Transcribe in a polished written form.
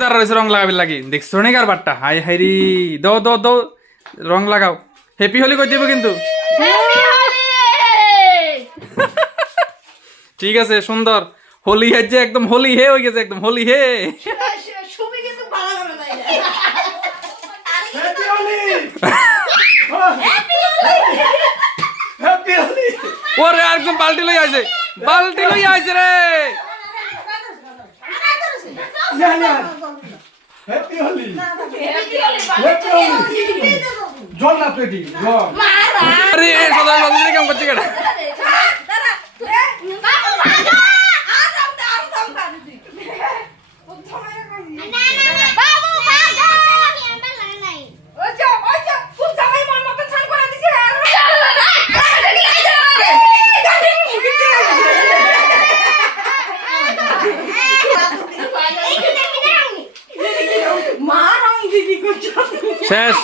তার রয়েছে রং লাগাবি লাগি দেখছো নাকি আর বাট্টা হাই হাই রি দাও দাও দাও রং লাগাও হ্যাপি হোলি করে দিব কিন্তু ঠিক আছে সুন্দর হোলি হচ্ছে একদম হোলি হে হয়ে গেছে একদম হোলি হে ওরে একদম বালতি লই আইছে রে হ্যাপি হোলি জল না পেটি জল আরে সদা সদা কেমন করছে কেডা শেষ